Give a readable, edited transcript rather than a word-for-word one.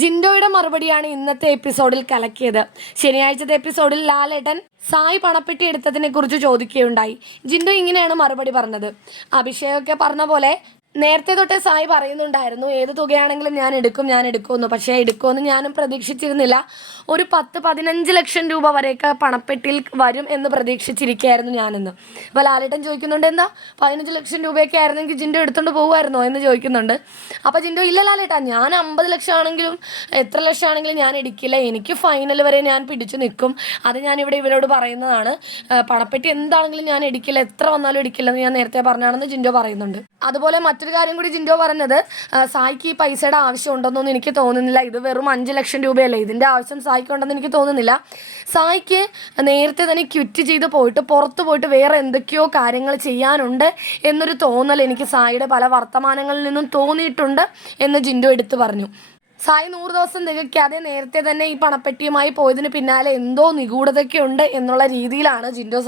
ജിൻഡോയുടെ മറുപടിയാണ് ഇന്നത്തെ എപ്പിസോഡിൽ കലക്കിയത്. ശനിയാഴ്ചത്തെ എപ്പിസോഡിൽ ലാലേട്ടൻ സായി പണപ്പെട്ടി എടുത്തതിനെ കുറിച്ച് ചോദിക്കുകയുണ്ടായി. ജിൻഡോ ഇങ്ങനെയാണ് മറുപടി പറഞ്ഞത്. അഭിഷേകൊക്കെ പറഞ്ഞ പോലെ നേരത്തെ തൊട്ടേ സായി പറയുന്നുണ്ടായിരുന്നു ഏത് തുകയാണെങ്കിലും ഞാൻ എടുക്കുമെന്ന്. പക്ഷേ എടുക്കുമെന്ന് ഞാനും പ്രതീക്ഷിച്ചിരുന്നില്ല. ഒരു 10-15 ലക്ഷം രൂപ വരെയൊക്കെ പണപ്പെട്ടിയിൽ വരും എന്ന് പ്രതീക്ഷിച്ചിരിക്കുകയായിരുന്നു ഞാനെന്ന്. അപ്പോൾ ലാലേട്ടൻ ചോദിക്കുന്നുണ്ട്, എന്താ 15 ലക്ഷം രൂപയൊക്കെ ആയിരുന്നെങ്കിൽ ജിൻഡോ എടുത്തുകൊണ്ട് പോകുമായിരുന്നോ എന്ന് ചോദിക്കുന്നുണ്ട്. അപ്പോൾ ജിൻഡോ, ഇല്ല ലാലേട്ടാ, ഞാൻ 50 ലക്ഷം ആണെങ്കിലും എത്ര ലക്ഷം ആണെങ്കിലും ഞാൻ എടുക്കില്ല. എനിക്ക് ഫൈനൽ വരെ ഞാൻ പിടിച്ചു നിൽക്കും. അത് ഞാനിവിടെ ഇവരോട് പറയുന്നതാണ്. പണപ്പെട്ടി എന്താണെങ്കിലും ഞാൻ എടുക്കില്ല, എത്ര വന്നാലും എടുക്കില്ലെന്ന് ഞാൻ നേരത്തെ പറഞ്ഞാണെന്ന് ജിൻഡോ പറയുന്നുണ്ട്. അതുപോലെ മറ്റൊരു കാര്യം കൂടി ജിൻഡോ പറഞ്ഞത്, സായിക്ക് ഈ പൈസയുടെ ആവശ്യം ഉണ്ടെന്നൊന്നും എനിക്ക് തോന്നുന്നില്ല. ഇത് വെറും 5 ലക്ഷം രൂപയല്ലേ, ഇതിൻ്റെ ആവശ്യം സായിക്ക് ഉണ്ടെന്ന് എനിക്ക് തോന്നുന്നില്ല. സായിക്ക് നേരത്തെ തന്നെ ക്വിറ്റ് ചെയ്ത് പോയിട്ട് പുറത്ത് പോയിട്ട് വേറെ എന്തൊക്കെയോ കാര്യങ്ങൾ ചെയ്യാനുണ്ട് എന്നൊരു തോന്നൽ എനിക്ക് സായിയുടെ പല വർത്തമാനങ്ങളിൽ നിന്നും തോന്നിയിട്ടുണ്ട് എന്ന് ജിൻഡോ എടുത്തു പറഞ്ഞു. സായി 100 ദിവസം തികയ്ക്കാതെ നേരത്തെ തന്നെ ഈ പണപ്പെട്ടിയുമായി പോയതിന് പിന്നാലെ എന്തോ നിഗൂഢതയൊക്കെ ഉണ്ട് എന്നുള്ള രീതിയിലാണ് ജിൻഡോ